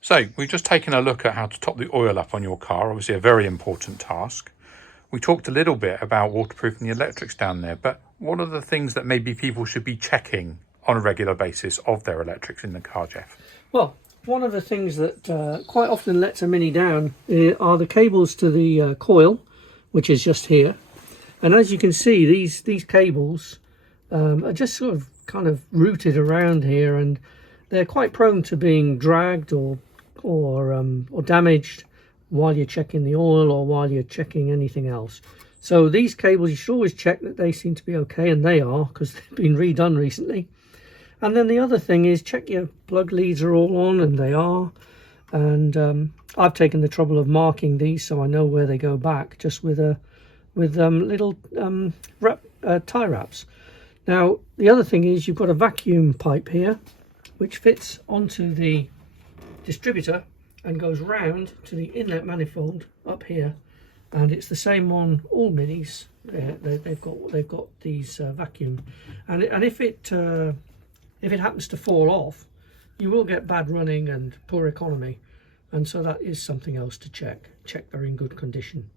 So we've just taken a look at how to top the oil up on your car, obviously a very important task. We talked a little bit about waterproofing the electrics down there, but what are the things that maybe people should be checking on a regular basis of their electrics in the car, Jeff? Well, one of the things that quite often lets a Mini down are the cables to the coil, which is just here. And as you can see, these cables are just sort of kind of routed around here, and they're quite prone to being dragged or damaged while you're checking the oil or while you're checking anything else. So these cables, you should always check that they seem to be okay, and they are, because they've been redone recently. And then the other thing is check your plug leads are all on, and they are. And I've taken the trouble of marking these so I know where they go back, just with little tie wraps. Now the other thing is you've got a vacuum pipe here which fits onto the distributor and goes round to the inlet manifold up here, and it's the same on all Minis. They've got these vacuum, and if it happens to fall off, you will get bad running and poor economy, and so that is something else to check they're in good condition.